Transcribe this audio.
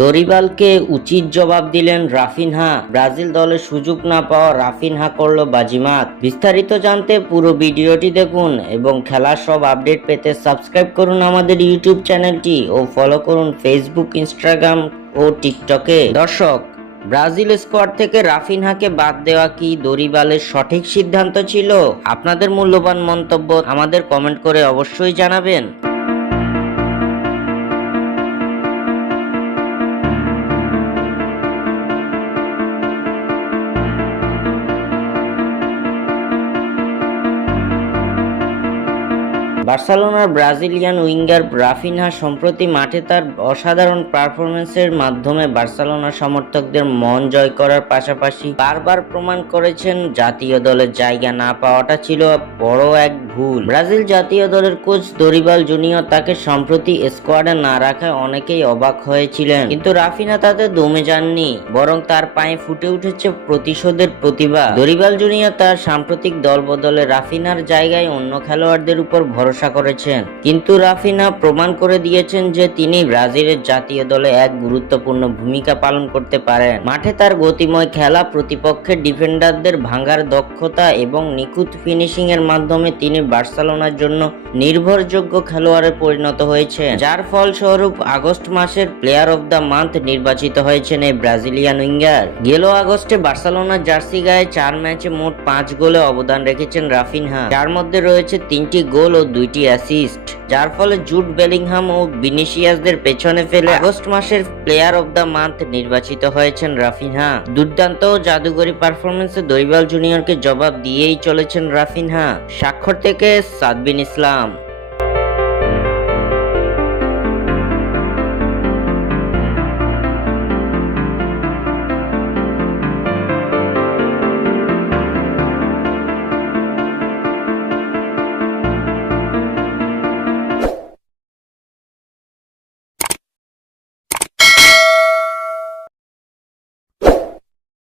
দরিবালকে উচিত জবাব দিলেন রাফিনহা। ব্রাজিল দলে সুযোগ না পাওয়া রাফিনহা করল বাজিমাত। বিস্তারিত জানতে পুরো ভিডিওটি দেখুন এবং খেলার সব আপডেট পেতে সাবস্ক্রাইব করুন আমাদের ইউটিউব চ্যানেলটি ও ফলো করুন ফেসবুক, ইনস্টাগ্রাম ও টিকটকে। দর্শক, ব্রাজিল স্কোয়াড থেকে রাফিনহাকে বাদ দেওয়া কি দরিবালের সঠিক সিদ্ধান্ত ছিল? আপনাদের মূল্যবান মন্তব্য আমাদের কমেন্ট করে অবশ্যই জানাবেন। বার্সেলোনার ব্রাজিলিয়ান উইঙ্গার রাফিনহা সম্প্রতি মাঠে তার অসাধারণ পারফরম্যান্সের মাধ্যমে বার্সেলোনা সমর্থকদের মন জয় করার পাশাপাশি বারবার প্রমাণ করেছেন জাতীয় দলের জায়গা না পাওয়াটা ছিল বড় এক ভুল। ব্রাজিল জাতীয় দলের কোচ দরিবাল জুনিয়র তাকে সম্প্রতি স্কোয়াডে না রাখায় অনেকেই অবাক হয়েছিলেন, কিন্তু রাফিনহা তাতে দমে যাননি, বরং তার পায়ে ফুটে উঠেছে প্রতিশোধের প্রতিভা। দরিবাল জুনিয়র তার সাম্প্রতিক দল বদলে রাফিনহার জায়গায় অন্য খেলোয়াড়দের উপর ভরসা করেছেন, কিন্তু রাফিনহা প্রমাণ করে দিয়েছেন যে তিনি ব্রাজিলের জাতীয় দলে এক গুরুত্বপূর্ণ ভূমিকা পালন করতে পারেন। মাঠে তার গতিময় খেলা, প্রতিপক্ষের ডিফেন্ডারদের ভাঙার দক্ষতা এবং নিখুঁত ফিনিশিং এর মাধ্যমে তিনি বার্সেলোনার জন্য নির্ভরযোগ্য খেলোয়াড়ে পরিণত হয়েছেন, যার ফলস্বরূপ আগস্ট মাসের প্লেয়ার অব দ্য মান্থ নির্বাচিত হয়েছেন এই ব্রাজিলিয়ান উইঙ্গার। গেল আগস্টে বার্সেলোনার জার্সি গায়ে 4 ম্যাচে মোট 5 গোলে অবদান রেখেছেন রাফিনহা, যার মধ্যে রয়েছে 3টি গোল ও 2টি অ্যাসিস্ট, যার ফলে জুড বেলিংহাম ও ভিনিসিয়াসদের পেছনে ফেলে আগস্ট মাসের প্লেয়ার অব দ্য মান্থ নির্বাচিত হয়েছেন রাফিনহা। দুর্দান্ত ও জাদুকরী পারফরমেন্সে দরিবাল জুনিয়রকে জবাব দিয়েই চলেছেন রাফিনহা। স্বাক্ষর থেকে সাদবিন ইসলাম।